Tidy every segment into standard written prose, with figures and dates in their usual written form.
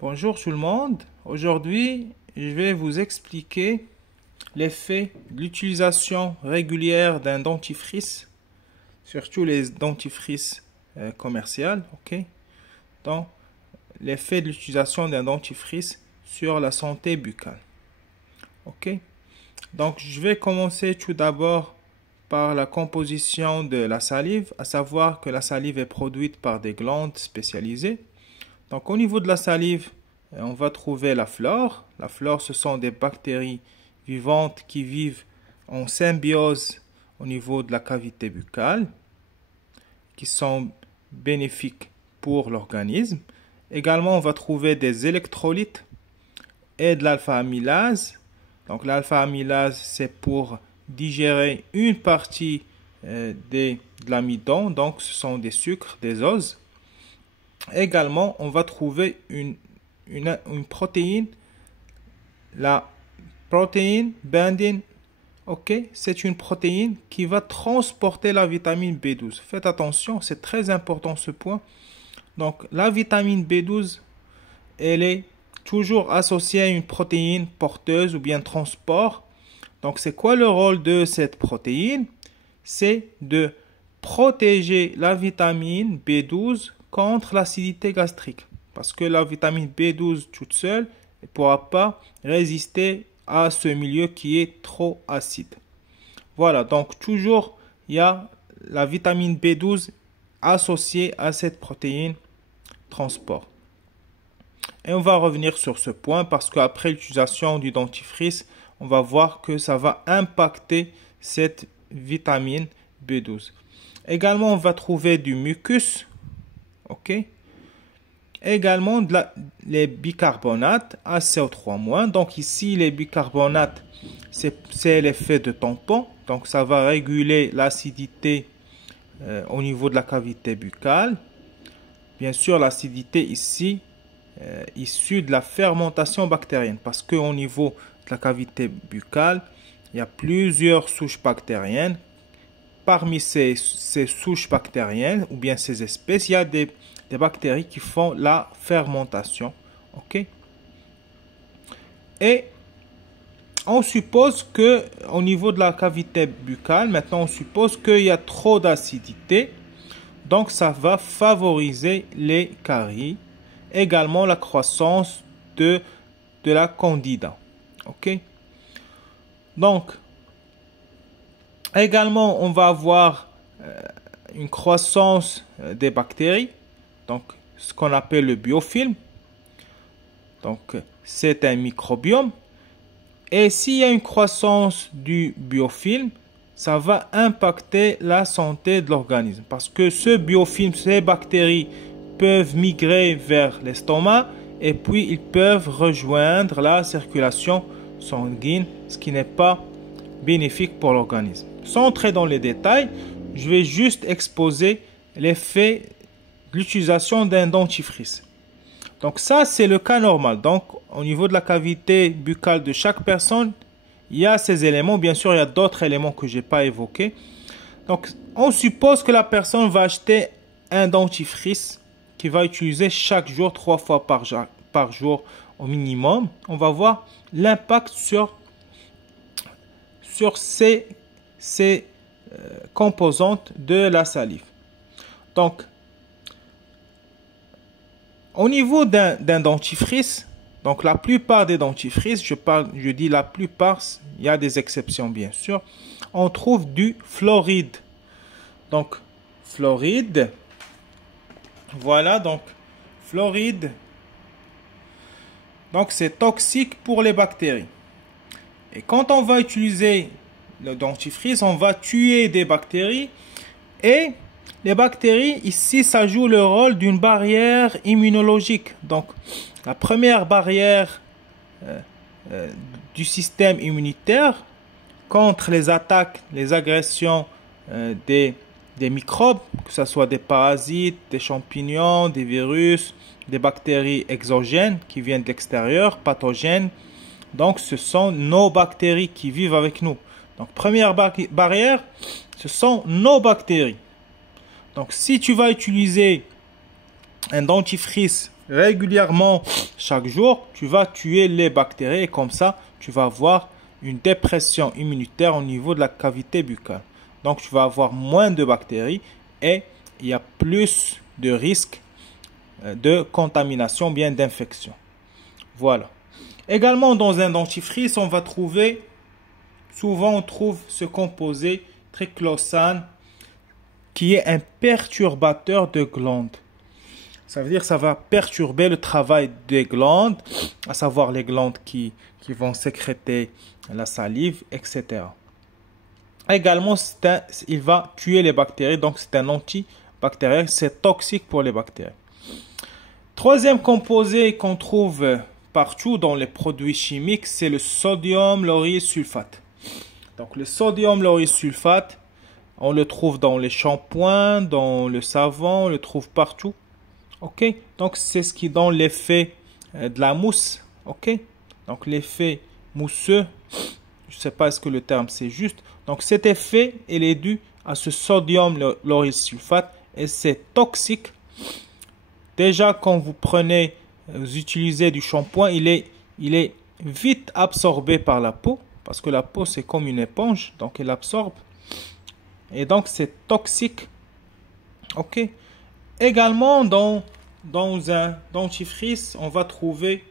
Bonjour tout le monde. Aujourd'hui, je vais vous expliquer l'effet de l'utilisation régulière d'un dentifrice, surtout les dentifrices commerciaux, ok? Donc, l'effet de l'utilisation d'un dentifrice sur la santé buccale, ok? Donc, je vais commencer tout d'abord par la composition de la salive, à savoir que la salive est produite par des glandes spécialisées. Donc, au niveau de la salive, on va trouver la flore. La flore, ce sont des bactéries vivantes qui vivent en symbiose au niveau de la cavité buccale, qui sont bénéfiques pour l'organisme. Également, on va trouver des électrolytes et de l'alpha-amylase. Donc, l'alpha-amylase, c'est pour digérer une partie de l'amidon. Donc, ce sont des sucres, des oses. Également, on va trouver une protéine, la protéine binding. Ok, c'est une protéine qui va transporter la vitamine B12. Faites attention, c'est très important ce point. Donc, la vitamine B12, elle est toujours associée à une protéine porteuse ou bien transport. Donc, c'est quoi le rôle de cette protéine? C'est de protéger la vitamine B12 contre l'acidité gastrique. Parce que la vitamine B12 toute seule ne pourra pas résister à ce milieu qui est trop acide. Voilà, donc toujours il y a la vitamine B12 associée à cette protéine transport. Et on va revenir sur ce point parce qu'après l'utilisation du dentifrice, on va voir que ça va impacter cette vitamine B12. Également, on va trouver du mucus. Ok. Également les bicarbonates à CO3-. Donc ici, les bicarbonates, c'est l'effet de tampon. Donc ça va réguler l'acidité au niveau de la cavité buccale. Bien sûr, l'acidité ici, issue de la fermentation bactérienne. Parce qu'au niveau de la cavité buccale, il y a plusieurs souches bactériennes. Parmi ces souches bactériennes, ou bien ces espèces, il y a des bactéries qui font la fermentation. Ok. Et on suppose que au niveau de la cavité buccale, maintenant on suppose qu'il y a trop d'acidité. Donc ça va favoriser les caries. Également la croissance de la candida. Ok. Donc, également on va avoir une croissance des bactéries. Donc, ce qu'on appelle le biofilm. Donc, c'est un microbiome. Et s'il y a une croissance du biofilm, ça va impacter la santé de l'organisme. Parce que ce biofilm, ces bactéries peuvent migrer vers l'estomac et puis ils peuvent rejoindre la circulation sanguine, ce qui n'est pas bénéfique pour l'organisme. Sans entrer dans les détails, je vais juste exposer l'effet l'utilisation d'un dentifrice. Donc ça, c'est le cas normal. Donc, au niveau de la cavité buccale de chaque personne, il y a ces éléments. Bien sûr, il y a d'autres éléments que je n'ai pas évoqués. Donc, on suppose que la personne va acheter un dentifrice qu'il va utiliser chaque jour, 3 fois par jour au minimum. On va voir l'impact sur ces composantes de la salive. Donc, au niveau d'un dentifrice, donc la plupart des dentifrices, je dis la plupart, il y a des exceptions bien sûr, on trouve du fluoride. Donc, fluoride, voilà, donc, fluoride, donc c'est toxique pour les bactéries. Et quand on va utiliser le dentifrice, on va tuer des bactéries et les bactéries, ici, ça joue le rôle d'une barrière immunologique. Donc, la première barrière du système immunitaire contre les attaques, les agressions des microbes, que ce soit des parasites, des champignons, des virus, des bactéries exogènes qui viennent de l'extérieur, pathogènes. Donc, ce sont nos bactéries qui vivent avec nous. Donc, première barrière, ce sont nos bactéries. Donc, si tu vas utiliser un dentifrice régulièrement chaque jour, tu vas tuer les bactéries et comme ça, tu vas avoir une dépression immunitaire au niveau de la cavité buccale. Donc, tu vas avoir moins de bactéries et il y a plus de risques de contamination, bien d'infection. Voilà. Également, dans un dentifrice, on va trouver, souvent on trouve ce composé triclosan qui est un perturbateur de glandes. Ça veut dire que ça va perturber le travail des glandes, à savoir les glandes qui vont sécréter la salive, etc. Également, il va tuer les bactéries, donc c'est un antibactérien, c'est toxique pour les bactéries. Troisième composé qu'on trouve partout dans les produits chimiques, c'est le sodium lauryl sulfate. Donc le sodium lauryl sulfate, on le trouve dans les shampoings, dans le savon, on le trouve partout. Ok, donc c'est ce qui donne l'effet de la mousse. Ok, donc l'effet mousseux, je ne sais pas est-ce que le terme c'est juste. Donc cet effet, il est dû à ce sodium lauryl sulfate et c'est toxique. Déjà quand vous utilisez du shampoing, il est vite absorbé par la peau parce que la peau c'est comme une éponge, donc elle absorbe et donc c'est toxique. Ok. Également, dans un dentifrice, on va trouver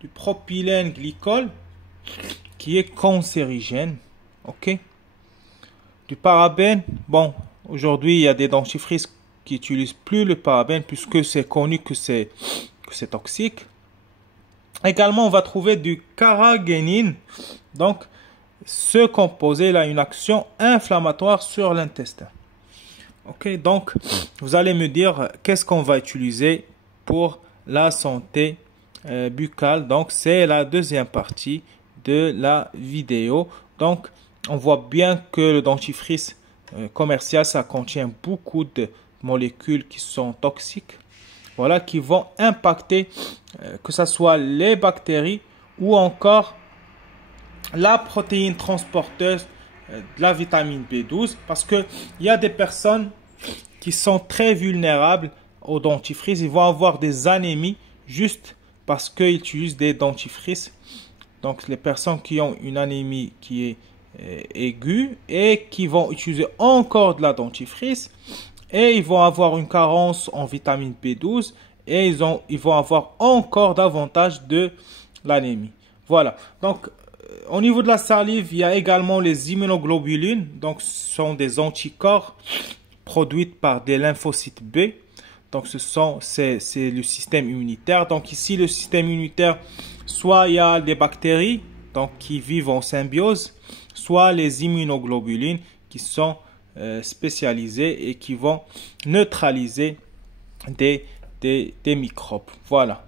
du propylène glycol qui est cancérigène. Ok. Du parabène. Bon, aujourd'hui, il y a des dentifrices qui n'utilisent plus le parabène puisque c'est connu que c'est toxique. Également, on va trouver du carragénine. Donc, ce composé a une action inflammatoire sur l'intestin. Ok, donc vous allez me dire qu'est-ce qu'on va utiliser pour la santé buccale. Donc c'est la deuxième partie de la vidéo. Donc on voit bien que le dentifrice commercial, ça contient beaucoup de molécules qui sont toxiques. Voilà, qui vont impacter que ce soit les bactéries ou encore la protéine transporteuse de la vitamine B12 parce que il y a des personnes qui sont très vulnérables au dentifrice. Ils vont avoir des anémies juste parce qu'ils utilisent des dentifrices. Donc les personnes qui ont une anémie qui est aiguë et qui vont utiliser encore de la dentifrice et ils vont avoir une carence en vitamine B12 et ils vont avoir encore davantage de l'anémie. Voilà. Donc au niveau de la salive, il y a également les immunoglobulines. Donc, ce sont des anticorps produits par des lymphocytes B. Donc, c'est le système immunitaire. Donc, ici, le système immunitaire, soit il y a des bactéries donc, qui vivent en symbiose, soit les immunoglobulines qui sont spécialisées et qui vont neutraliser des microbes. Voilà.